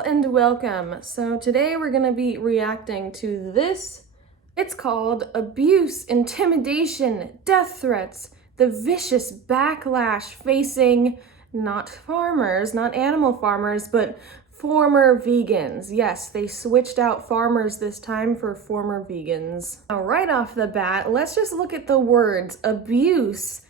Hello and welcome. So today we're going to be reacting to this. It's called Abuse, Intimidation, Death Threats, the Vicious Backlash Facing not farmers, not animal farmers, but former vegans. Yes, they switched out farmers this time for former vegans. Now, right off the bat, let's just look at the words abuse,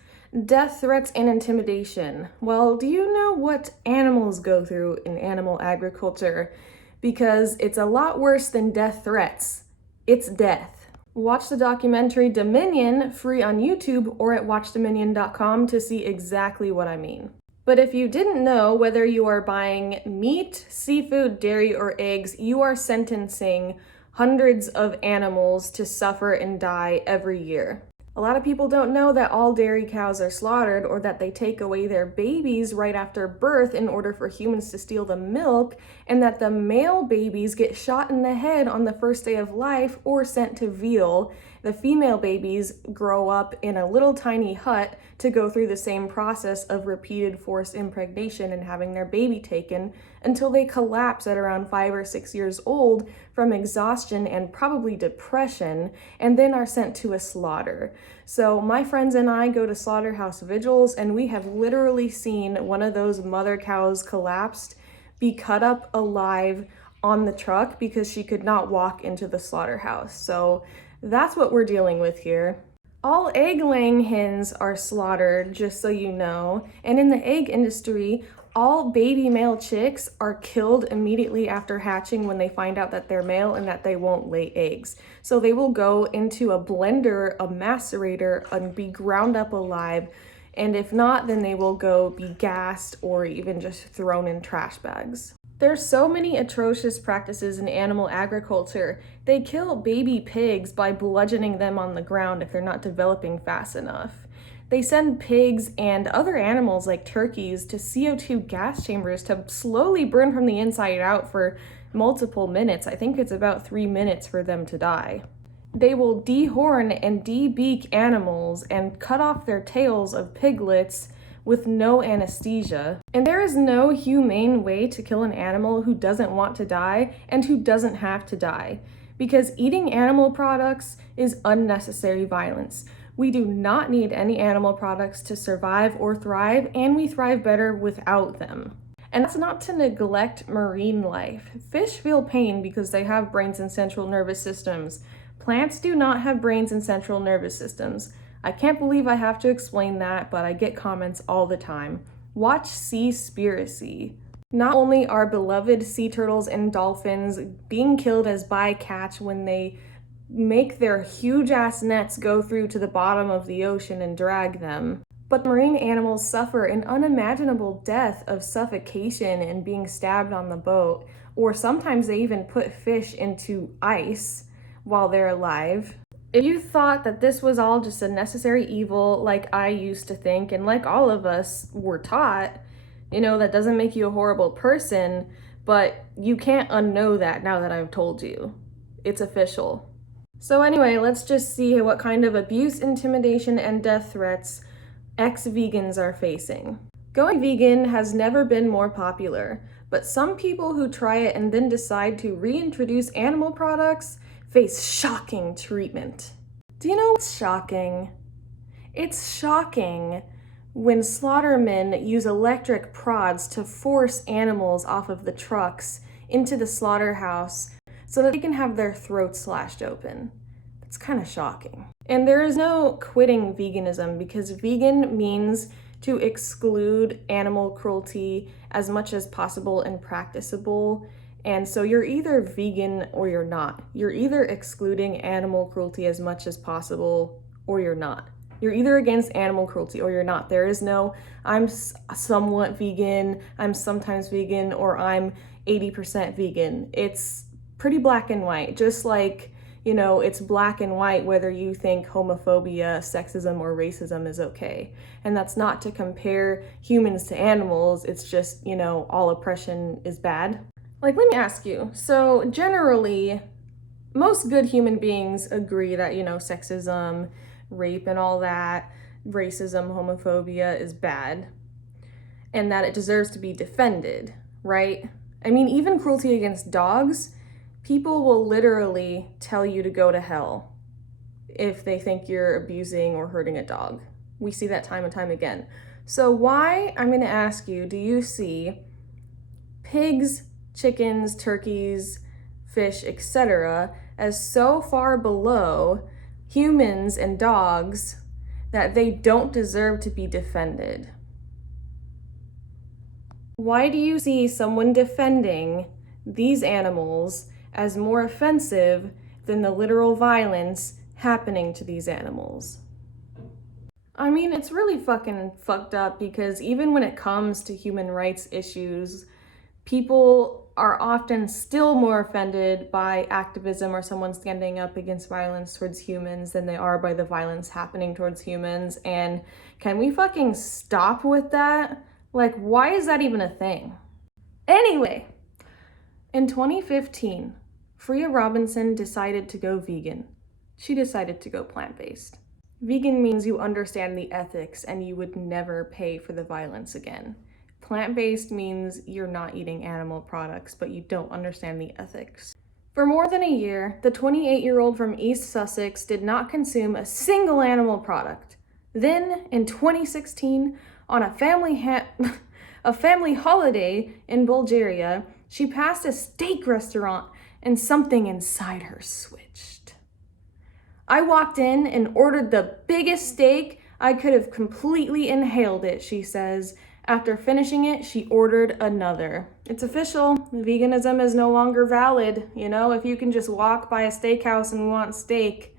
death threats, and intimidation. Well, do you know what animals go through in animal agriculture? Because it's a lot worse than death threats. It's death. Watch the documentary Dominion, free on YouTube or at watchdominion.com to see exactly what I mean. But if you didn't know, whether you are buying meat, seafood, dairy, or eggs, you are sentencing hundreds of animals to suffer and die every year. A lot of people don't know that all dairy cows are slaughtered or that they take away their babies right after birth in order for humans to steal the milk, and that the male babies get shot in the head on the first day of life or sent to veal. The female babies grow up in a little tiny hut to go through the same process of repeated forced impregnation and having their baby taken until they collapse at around 5 or 6 years old from exhaustion and probably depression, and then are sent to a slaughter. So my friends and I go to slaughterhouse vigils, and we have literally seen one of those mother cows collapsed, be cut up alive on the truck because she could not walk into the slaughterhouse. So that's what we're dealing with here. All egg-laying hens are slaughtered, just so you know, and in the egg industry, all baby male chicks are killed immediately after hatching when they find out that they're male and that they won't lay eggs. So they will go into a blender, a macerator, and be ground up alive, and if not, then they will go be gassed or even just thrown in trash bags. There's so many atrocious practices in animal agriculture. They kill baby pigs by bludgeoning them on the ground if they're not developing fast enough. They send pigs and other animals like turkeys to CO2 gas chambers to slowly burn from the inside out for multiple minutes. I think it's about 3 minutes for them to die. They will dehorn and debeak animals and cut off their tails of piglets with no anesthesia. And there is no humane way to kill an animal who doesn't want to die and who doesn't have to die, because eating animal products is unnecessary violence. We do not need any animal products to survive or thrive, and we thrive better without them. And that's not to neglect marine life. Fish feel pain because they have brains and central nervous systems. Plants do not have brains and central nervous systems. I can't believe I have to explain that, but I get comments all the time. Watch Seaspiracy. Not only are beloved sea turtles and dolphins being killed as bycatch when they make their huge ass nets go through to the bottom of the ocean and drag them, but marine animals suffer an unimaginable death of suffocation and being stabbed on the boat, or sometimes they even put fish into ice while they're alive. If you thought that this was all just a necessary evil, like I used to think, and like all of us were taught, that doesn't make you a horrible person, but you can't unknow that now that I've told you. It's official. So anyway, let's just see what kind of abuse, intimidation, and death threats ex-vegans are facing. Going vegan has never been more popular, but some people who try it and then decide to reintroduce animal products face shocking treatment. Do you know what's shocking? It's shocking when slaughtermen use electric prods to force animals off of the trucks into the slaughterhouse so that they can have their throats slashed open. It's kind of shocking. And there is no quitting veganism, because vegan means to exclude animal cruelty as much as possible and practicable. And so you're either vegan or you're not. You're either excluding animal cruelty as much as possible or you're not. You're either against animal cruelty or you're not. There is no, I'm somewhat vegan, I'm sometimes vegan, or I'm 80% vegan. It's pretty black and white, just like, it's black and white whether you think homophobia, sexism, or racism is okay. And that's not to compare humans to animals, it's just, all oppression is bad. Let me ask you, so generally, most good human beings agree that, sexism, rape, and all that, racism, homophobia is bad, and that it deserves to be defended, right? I mean, even cruelty against dogs, people will literally tell you to go to hell if they think you're abusing or hurting a dog. We see that time and time again. So why, I'm going to ask you, do you see pigs, chickens, turkeys, fish, etc. as so far below humans and dogs that they don't deserve to be defended? Why do you see someone defending these animals as more offensive than the literal violence happening to these animals? I mean, it's really fucking fucked up because even when it comes to human rights issues, people are often still more offended by activism or someone standing up against violence towards humans than they are by the violence happening towards humans. And can we fucking stop with that? Like, why is that even a thing? Anyway, in 2015, Freya Robinson decided to go vegan. She decided to go plant-based. Vegan means you understand the ethics and you would never pay for the violence again. Plant-based means you're not eating animal products, but you don't understand the ethics. For more than a year, the 28-year-old from East Sussex did not consume a single animal product. Then, in 2016, on a family holiday in Bulgaria, she passed a steak restaurant and something inside her switched. I walked in and ordered the biggest steak. I could have completely inhaled it, she says. After finishing it, she ordered another. It's official. Veganism is no longer valid. You know, if you can just walk by a steakhouse and want steak,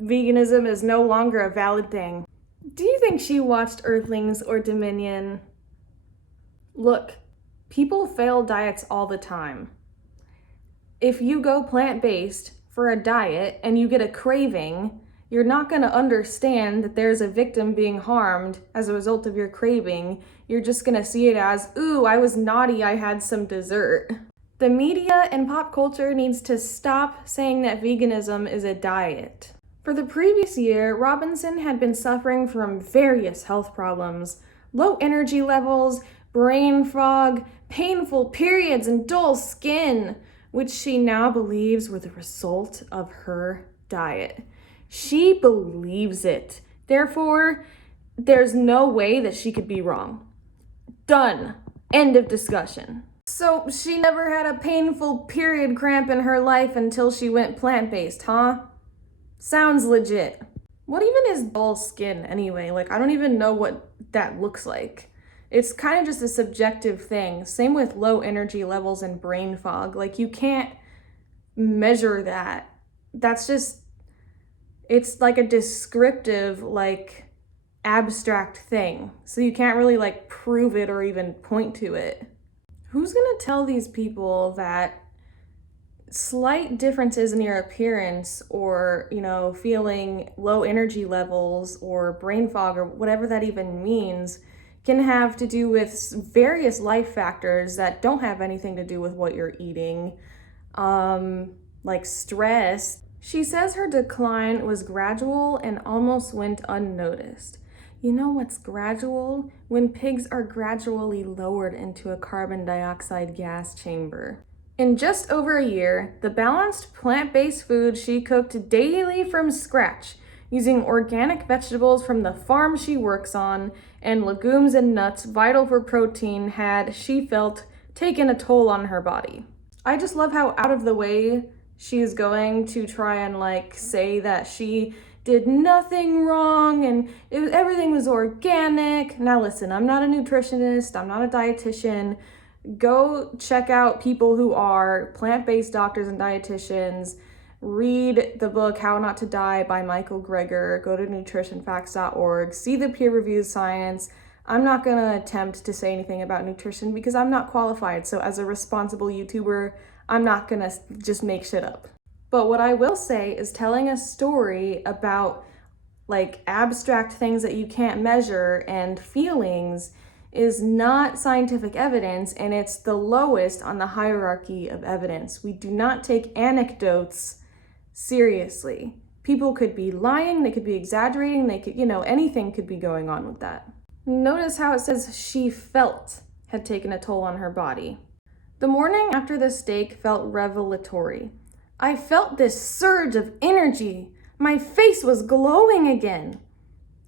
veganism is no longer a valid thing. Do you think she watched Earthlings or Dominion? Look, people fail diets all the time. If you go plant-based for a diet and you get a craving, you're not going to understand that there's a victim being harmed as a result of your craving. You're just going to see it as, ooh, I was naughty, I had some dessert. The media and pop culture needs to stop saying that veganism is a diet. For the previous year, Robinson had been suffering from various health problems: low energy levels, brain fog, painful periods, and dull skin, which she now believes were the result of her diet. She believes it. Therefore, there's no way that she could be wrong. Done. End of discussion. So she never had a painful period cramp in her life until she went plant-based, huh? Sounds legit. What even is dull skin anyway? Like, I don't even know what that looks like. It's kind of just a subjective thing. Same with low energy levels and brain fog. Like, you can't measure that. That's just, it's like a descriptive, like, abstract thing. So you can't really, like, prove it or even point to it. Who's gonna tell these people that slight differences in your appearance or, you know, feeling low energy levels or brain fog or whatever that even means can have to do with various life factors that don't have anything to do with what you're eating, like stress? She says her decline was gradual and almost went unnoticed. You know what's gradual? When pigs are gradually lowered into a carbon dioxide gas chamber. In just over a year, the balanced plant-based food she cooked daily from scratch, using organic vegetables from the farm she works on, and legumes and nuts vital for protein had, she felt, taken a toll on her body. I just love how out of the way she's going to try and like say that she did nothing wrong and everything was organic. Now listen, I'm not a nutritionist, I'm not a dietitian. Go check out people who are plant-based doctors and dietitians. Read the book How Not to Die by Michael Greger. Go to nutritionfacts.org. See the peer-reviewed science. I'm not going to attempt to say anything about nutrition because I'm not qualified. So as a responsible YouTuber, I'm not going to just make shit up. But what I will say is telling a story about like abstract things that you can't measure and feelings is not scientific evidence, and it's the lowest on the hierarchy of evidence. We do not take anecdotes seriously. People could be lying, they could be exaggerating, they could, anything could be going on with that. Notice how it says she felt had taken a toll on her body. The morning after the steak felt revelatory. I felt this surge of energy. My face was glowing again.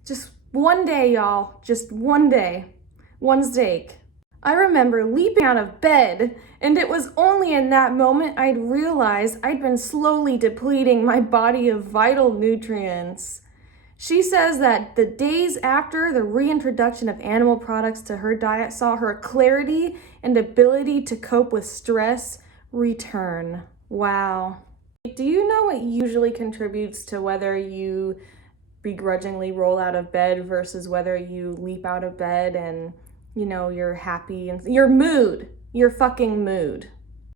Just one day, y'all. Just one day. One steak. I remember leaping out of bed, and it was only in that moment I'd realized I'd been slowly depleting my body of vital nutrients. She says that the days after the reintroduction of animal products to her diet saw her clarity and ability to cope with stress return. Wow. Do you know what usually contributes to whether you begrudgingly roll out of bed versus whether you leap out of bed and, you're happy and your mood, your fucking mood?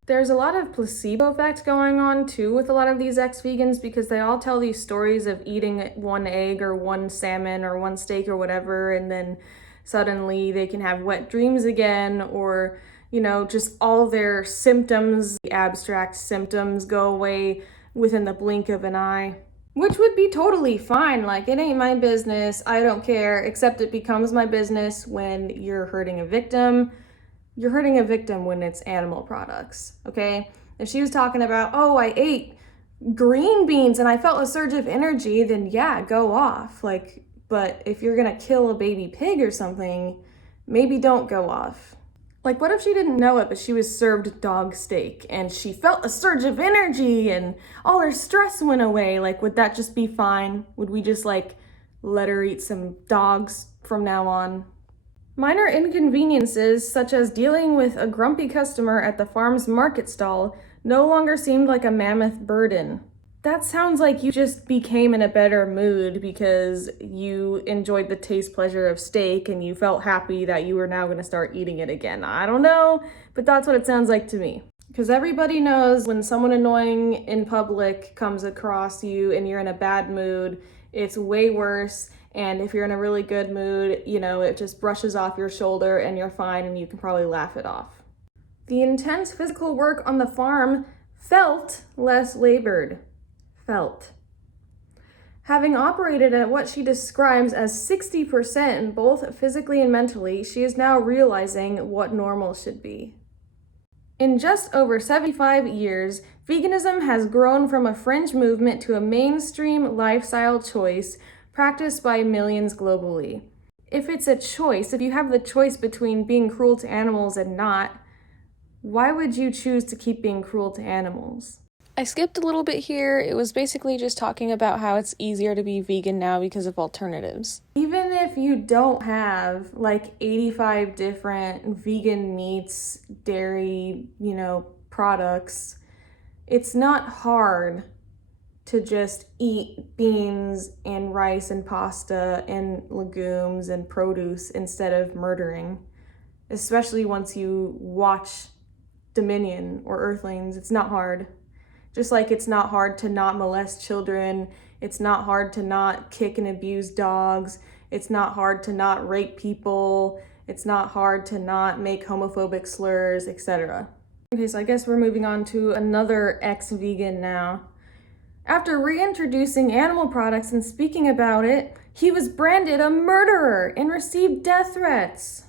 There's a lot of placebo effect going on too with a lot of these ex-vegans because they all tell these stories of eating one egg or one salmon or one steak or whatever, and then suddenly they can have wet dreams again, or just all their symptoms, abstract symptoms, go away within the blink of an eye. Which would be totally fine. Like, it ain't my business. I don't care, except it becomes my business when you're hurting a victim. You're hurting a victim when it's animal products, okay? If she was talking about, oh, I ate green beans and I felt a surge of energy, then yeah, go off. But if you're gonna kill a baby pig or something, maybe don't go off. Like, what if she didn't know it, but she was served dog steak and she felt a surge of energy and all her stress went away? Like, would that just be fine? Would we just let her eat some dogs from now on? Minor inconveniences, such as dealing with a grumpy customer at the farm's market stall, no longer seemed like a mammoth burden. That sounds like you just became in a better mood because you enjoyed the taste pleasure of steak and you felt happy that you were now going to start eating it again. I don't know, but that's what it sounds like to me. Because everybody knows when someone annoying in public comes across you and you're in a bad mood, it's way worse. And if you're in a really good mood, it just brushes off your shoulder and you're fine and you can probably laugh it off. The intense physical work on the farm felt less labored. Having operated at what she describes as 60% both physically and mentally, she is now realizing what normal should be. In just over 75 years, veganism has grown from a fringe movement to a mainstream lifestyle choice practiced by millions globally. If it's a choice, if you have the choice between being cruel to animals and not, why would you choose to keep being cruel to animals? I skipped a little bit here. It was basically just talking about how it's easier to be vegan now because of alternatives. Even if you don't have 85 different vegan meats, dairy, products, it's not hard to just eat beans and rice and pasta and legumes and produce instead of murdering. Especially once you watch Dominion or Earthlings, it's not hard. Just like it's not hard to not molest children, it's not hard to not kick and abuse dogs, it's not hard to not rape people, it's not hard to not make homophobic slurs, etc. Okay, so I guess we're moving on to another ex-vegan now. After reintroducing animal products and speaking about it, he was branded a murderer and received death threats.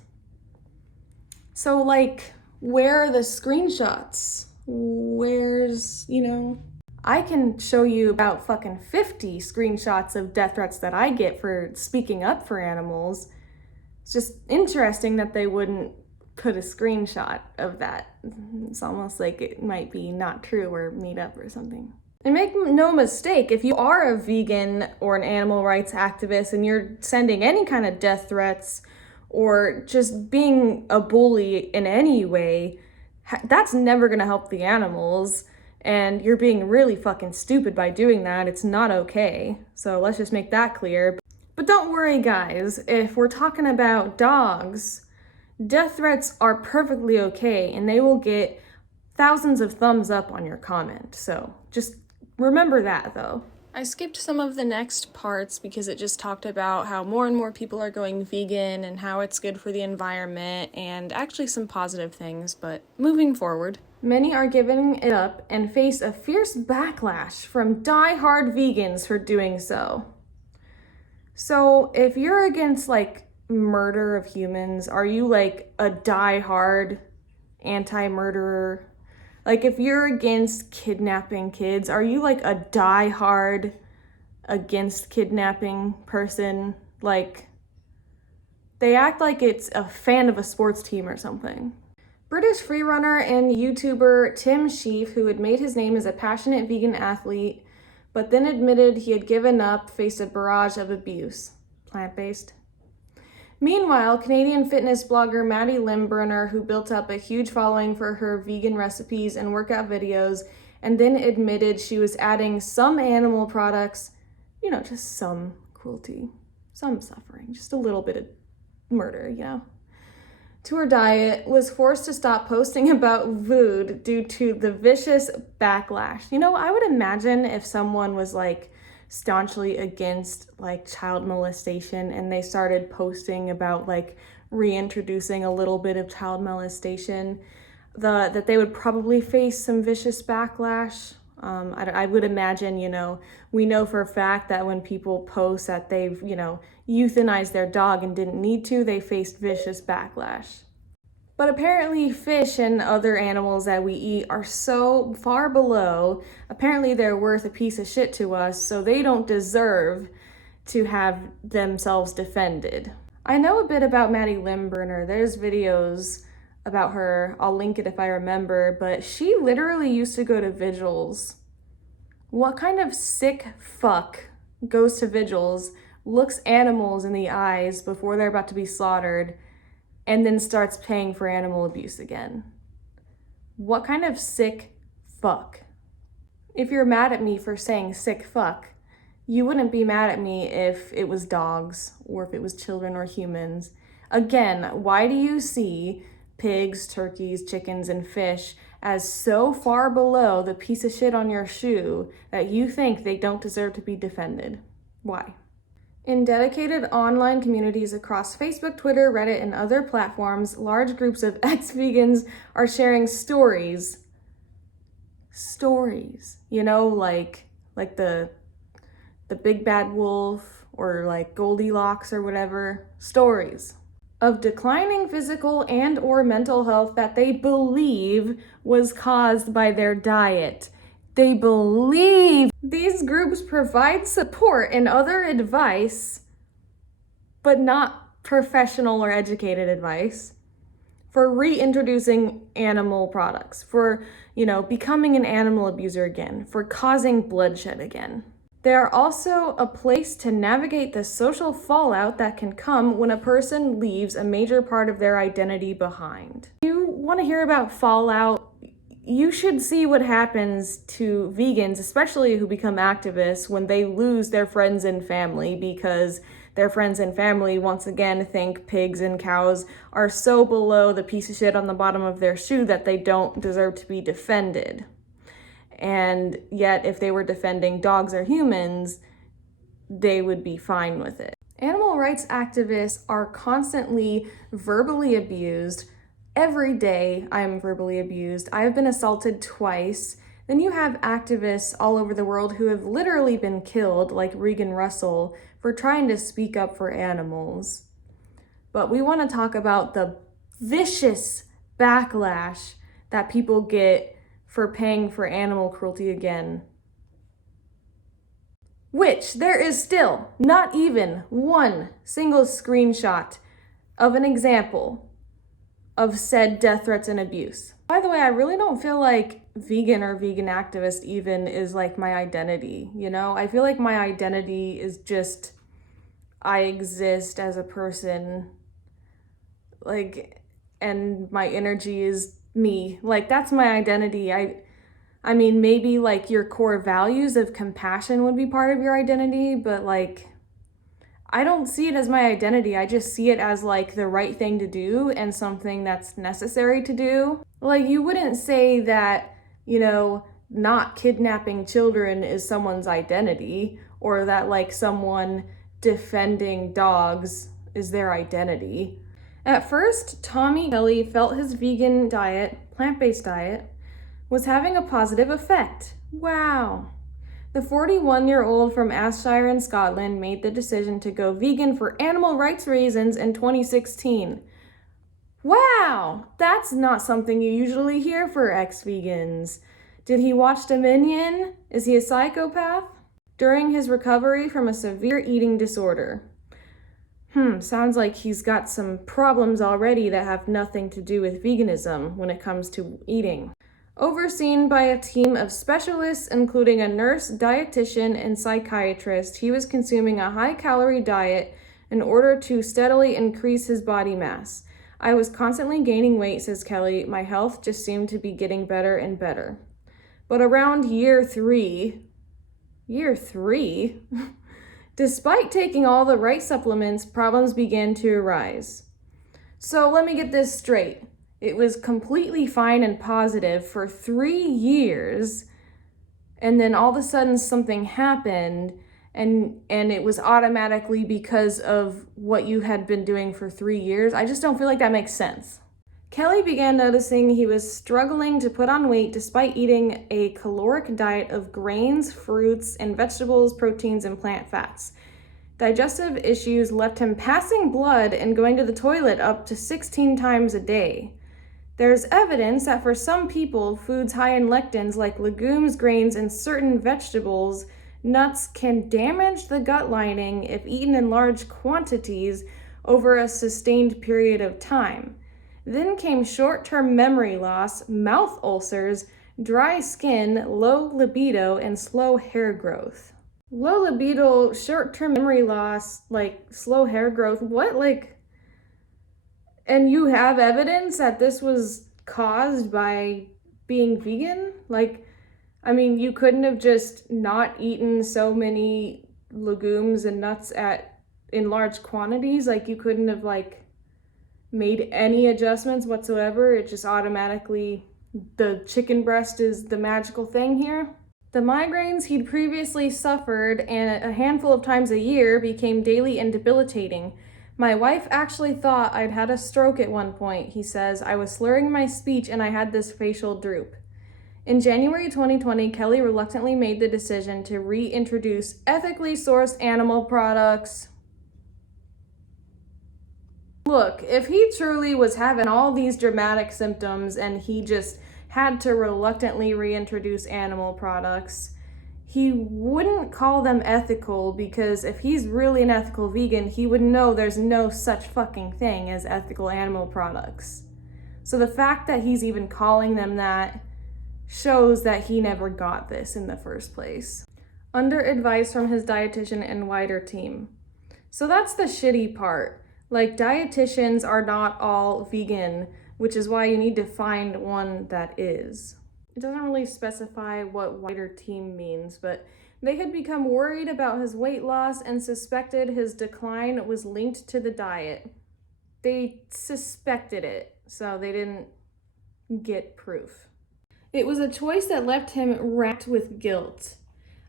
So where are the screenshots? Where's, I can show you about fucking 50 screenshots of death threats that I get for speaking up for animals. It's just interesting that they wouldn't put a screenshot of that. It's almost like it might be not true or made up or something. And make no mistake, if you are a vegan or an animal rights activist and you're sending any kind of death threats or just being a bully in any way, that's never gonna help the animals, and you're being really fucking stupid by doing that. It's not okay. So let's just make that clear. But don't worry, guys, if we're talking about dogs, death threats are perfectly okay, and they will get thousands of thumbs up on your comment. So just remember that, though. I skipped some of the next parts because it just talked about how more and more people are going vegan and how it's good for the environment and actually some positive things, but moving forward. Many are giving it up and face a fierce backlash from die-hard vegans for doing so. So if you're against murder of humans, are you a die-hard anti-murderer? Like, if you're against kidnapping kids, are you like a die-hard against kidnapping person? Like, they act like it's a fan of a sports team or something. British freerunner and YouTuber Tim Sheaf, who had made his name as a passionate vegan athlete, but then admitted he had given up, faced a barrage of abuse. Plant-based. Meanwhile, Canadian fitness blogger Maddie Limburner, who built up a huge following for her vegan recipes and workout videos, and then admitted she was adding some animal products, just some cruelty, some suffering, just a little bit of murder, to her diet, was forced to stop posting about food due to the vicious backlash. I would imagine if someone was like staunchly against like child molestation and they started posting about like reintroducing a little bit of child molestation, that they would probably face some vicious backlash. I would imagine, we know for a fact that when people post that they've, euthanized their dog and didn't need to, they faced vicious backlash. But apparently fish and other animals that we eat are so far below, apparently they're worth a piece of shit to us, so they don't deserve to have themselves defended. I know a bit about Maddie Limburner. There's videos about her. I'll link it if I remember, but she literally used to go to vigils. What kind of sick fuck goes to vigils, looks animals in the eyes before they're about to be slaughtered, and then starts paying for animal abuse again? What kind of sick fuck? If you're mad at me for saying sick fuck, you wouldn't be mad at me if it was dogs or if it was children or humans. Again, why do you see pigs, turkeys, chickens, and fish as so far below the piece of shit on your shoe that you think they don't deserve to be defended? Why? In dedicated online communities across Facebook, Twitter, Reddit, and other platforms, large groups of ex-vegans are sharing stories. Like the big bad wolf or like Goldilocks or whatever, stories of declining physical and or mental health that they believe was caused by their diet. They believe these groups provide support and other advice, but not professional or educated advice, for reintroducing animal products, for, becoming an animal abuser again, for causing bloodshed again. They are also a place to navigate the social fallout that can come when a person leaves a major part of their identity behind. You want to hear about fallout? You should see what happens to vegans, especially who become activists, when they lose their friends and family because their friends and family once again think pigs and cows are so below the piece of shit on the bottom of their shoe that they don't deserve to be defended. And yet, if they were defending dogs or humans, they would be fine with it. Animal rights activists are constantly verbally abused. Every day, I'm verbally abused. I've been assaulted twice. Then you have activists all over the world who have literally been killed, like Regan Russell, for trying to speak up for animals. But we want to talk about the vicious backlash that people get for paying for animal cruelty again. Which there is still not even one single screenshot of an example of said death threats and abuse. By the way, I really don't feel like vegan or vegan activist even is like my identity, I feel like my identity is just, I exist as a person, and my energy is me. That's my identity. I mean, maybe your core values of compassion would be part of your identity, but I don't see it as my identity. I just see it as the right thing to do and something that's necessary to do. You wouldn't say that, not kidnapping children is someone's identity, or that someone defending dogs is their identity. At first, Tommy Kelly felt his vegan diet, plant-based diet, was having a positive effect. Wow. The 41-year-old from Ayrshire in Scotland made the decision to go vegan for animal rights reasons in 2016. Wow, that's not something you usually hear for ex-vegans. Did he watch Dominion? Is he a psychopath? During his recovery from a severe eating disorder. Sounds like he's got some problems already that have nothing to do with veganism when it comes to eating. Overseen by a team of specialists, including a nurse, dietitian, and psychiatrist, he was consuming a high-calorie diet in order to steadily increase his body mass. I was constantly gaining weight, says Kelly. My health just seemed to be getting better and better. But around year three, despite taking all the right supplements, problems began to arise. So let me get this straight. It was completely fine and positive for 3 years, and then all of a sudden something happened, and it was automatically because of what you had been doing for 3 years. I just don't feel like that makes sense. Kelly began noticing he was struggling to put on weight despite eating a caloric diet of grains, fruits, and vegetables, proteins, and plant fats. Digestive issues left him passing blood and going to the toilet up to 16 times a day. There's evidence that for some people, foods high in lectins like legumes, grains, and certain vegetables, nuts can damage the gut lining if eaten in large quantities over a sustained period of time. Then came short-term memory loss, mouth ulcers, dry skin, low libido, and slow hair growth. Low libido, short-term memory loss, slow hair growth, what? And you have evidence that this was caused by being vegan? You couldn't have just not eaten so many legumes and nuts in large quantities? You couldn't have, made any adjustments whatsoever? It just automatically, the chicken breast is the magical thing here? The migraines he'd previously suffered, and a handful of times a year, became daily and debilitating. My wife actually thought I'd had a stroke at one point, he says. I was slurring my speech and I had this facial droop. In January 2020, Kelly reluctantly made the decision to reintroduce ethically sourced animal products. Look, if he truly was having all these dramatic symptoms and he just had to reluctantly reintroduce animal products, he wouldn't call them ethical, because if he's really an ethical vegan, he would know there's no such fucking thing as ethical animal products. So the fact that he's even calling them that shows that he never got this in the first place. Under advice from his dietitian and wider team. So that's the shitty part. Dietitians are not all vegan, which is why you need to find one that is. It doesn't really specify what wider team means, but they had become worried about his weight loss and suspected his decline was linked to the diet. They suspected it, so they didn't get proof. It was a choice that left him racked with guilt.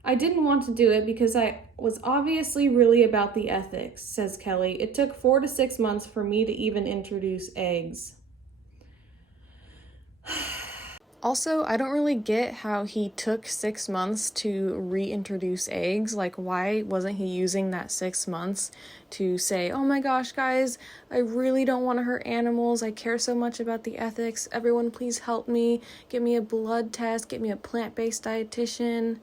I didn't want to do it because I was obviously really about the ethics, says Kelly. It took 4 to 6 months for me to even introduce eggs. Also, I don't really get how he took 6 months to reintroduce eggs. Why wasn't he using that 6 months to say, oh my gosh, guys, I really don't want to hurt animals. I care so much about the ethics. Everyone, please help me. Get me a blood test. Get me a plant-based dietitian.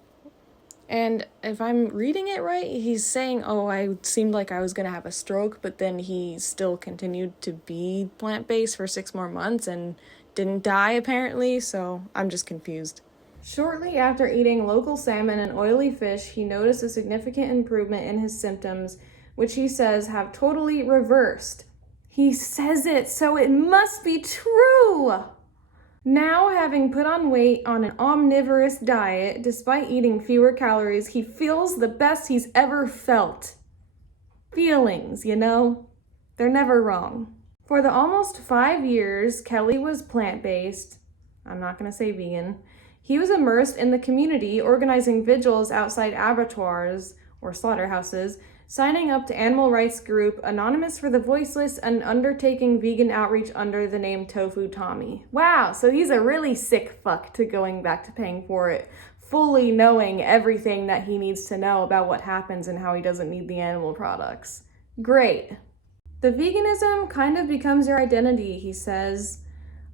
And if I'm reading it right, he's saying, I seemed like I was going to have a stroke, but then he still continued to be plant-based for 6 more months and didn't die, apparently, so I'm just confused. Shortly after eating local salmon and oily fish, he noticed a significant improvement in his symptoms, which he says have totally reversed. He says it, so it must be true! Now, having put on weight on an omnivorous diet, despite eating fewer calories, he feels the best he's ever felt. Feelings, they're never wrong. For the almost 5 years Kelly was plant-based, I'm not going to say vegan, he was immersed in the community, organizing vigils outside abattoirs or slaughterhouses, signing up to animal rights group Anonymous for the Voiceless, and undertaking vegan outreach under the name Tofu Tommy. Wow, so he's a really sick fuck to going back to paying for it, fully knowing everything that he needs to know about what happens and how he doesn't need the animal products. Great. The veganism kind of becomes your identity, he says.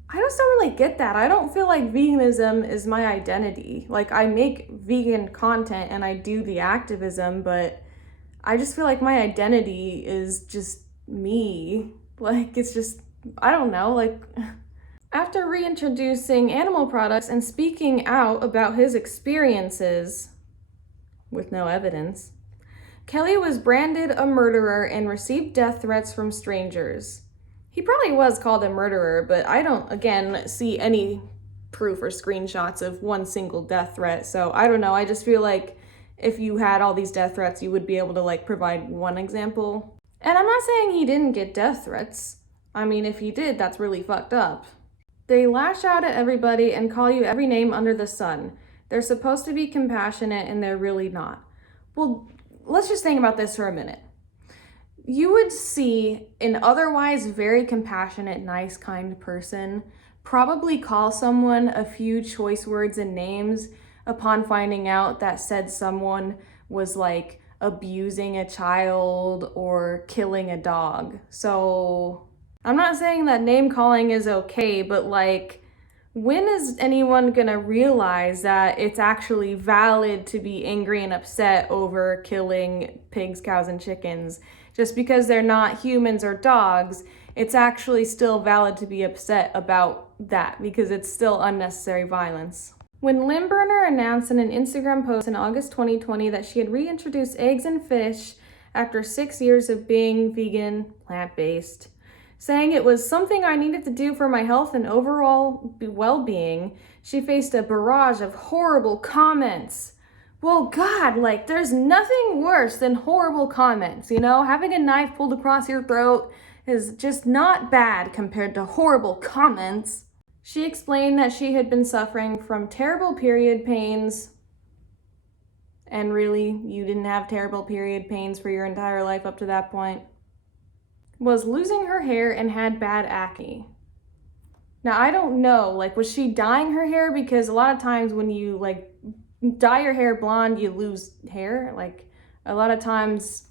I just don't really get that. I don't feel like veganism is my identity. Like, I make vegan content and I do the activism, but I just feel like my identity is just me. Like, it's just, I don't know, like... After reintroducing animal products and speaking out about his experiences, with no evidence, Kelly was branded a murderer and received death threats from strangers. He probably was called a murderer, but I don't, again, see any proof or screenshots of one single death threat. So I don't know. I just feel like if you had all these death threats, you would be able to like provide one example. And I'm not saying he didn't get death threats. I mean, if he did, that's really fucked up. They lash out at everybody and call you every name under the sun. They're supposed to be compassionate and they're really not. Well, let's just think about this for a minute. You would see an otherwise very compassionate, nice, kind person probably call someone a few choice words and names upon finding out that said someone was like abusing a child or killing a dog. So I'm not saying that name calling is okay, but like, when is anyone gonna realize that it's actually valid to be angry and upset over killing pigs, cows, and chickens? Just because they're not humans or dogs, it's actually still valid to be upset about that because it's still unnecessary violence. When Limburner announced in an Instagram post in August 2020 that she had reintroduced eggs and fish after 6 years of being vegan, plant-based, saying it was something I needed to do for my health and overall well-being, she faced a barrage of horrible comments. Well, God, like, there's nothing worse than horrible comments, you know? Having a knife pulled across your throat is just not bad compared to horrible comments. She explained that she had been suffering from terrible period pains. And really, you didn't have terrible period pains for your entire life up to that point. Was losing her hair and had bad acne. Now, I don't know, like, was she dyeing her hair? Because a lot of times when you, like, dye your hair blonde, you lose hair. Like, a lot of times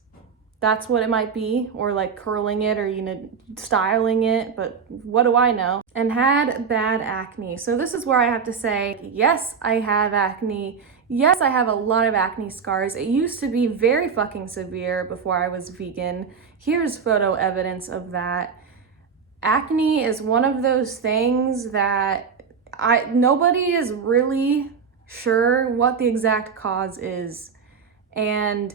that's what it might be. Or, like, curling it or, you know, styling it. But what do I know? And had bad acne. So this is where I have to say, yes, I have acne. Yes, I have a lot of acne scars. It used to be very fucking severe before I was vegan. Here's photo evidence of that. Acne is one of those things that nobody is really sure what the exact cause is. And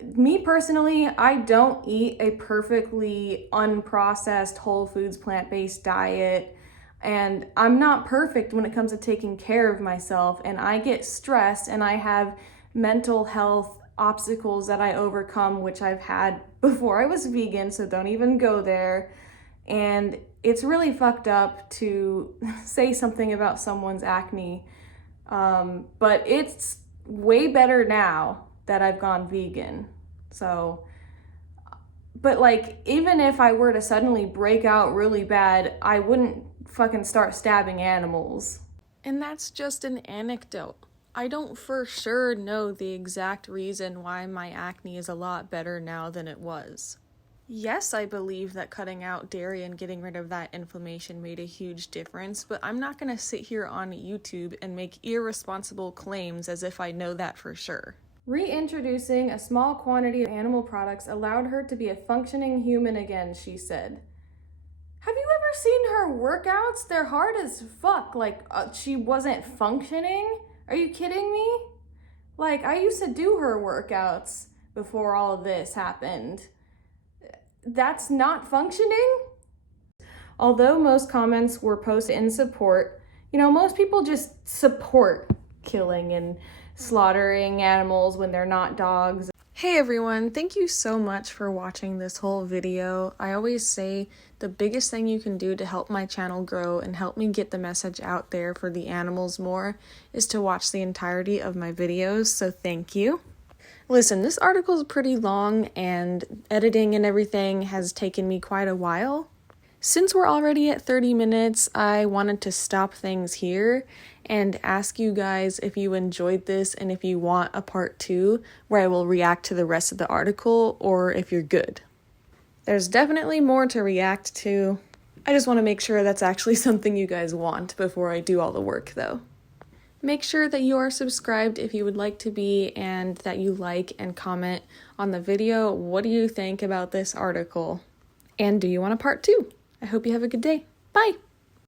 me personally, I don't eat a perfectly unprocessed whole foods plant-based diet. And I'm not perfect when it comes to taking care of myself, and I get stressed and I have mental health obstacles that I overcome, which I've had before I was vegan, so don't even go there. And it's really fucked up to say something about someone's acne, but it's way better now that I've gone vegan. So, but like, even if I were to suddenly break out really bad, I wouldn't fucking start stabbing animals. And that's just an anecdote. I don't for sure know the exact reason why my acne is a lot better now than it was. Yes, I believe that cutting out dairy and getting rid of that inflammation made a huge difference, but I'm not going to sit here on YouTube and make irresponsible claims as if I know that for sure. Reintroducing a small quantity of animal products allowed her to be a functioning human again, she said. Have you ever seen her workouts? They're hard as fuck. Like, she wasn't functioning? Are you kidding me? Like, I used to do her workouts before all of this happened. That's not functioning? Although most comments were posted in support, you know, most people just support killing and slaughtering animals when they're not dogs. Hey everyone, thank you so much for watching this whole video. I always say the biggest thing you can do to help my channel grow and help me get the message out there for the animals more is to watch the entirety of my videos, so thank you. Listen, this article is pretty long and editing and everything has taken me quite a while. Since we're already at 30 minutes, I wanted to stop things here and ask you guys if you enjoyed this and if you want a part 2 where I will react to the rest of the article, or if you're good. There's definitely more to react to. I just want to make sure that's actually something you guys want before I do all the work, though. Make sure that you are subscribed if you would like to be, and that you like and comment on the video. What do you think about this article? And do you want a part 2? I hope you have a good day. Bye!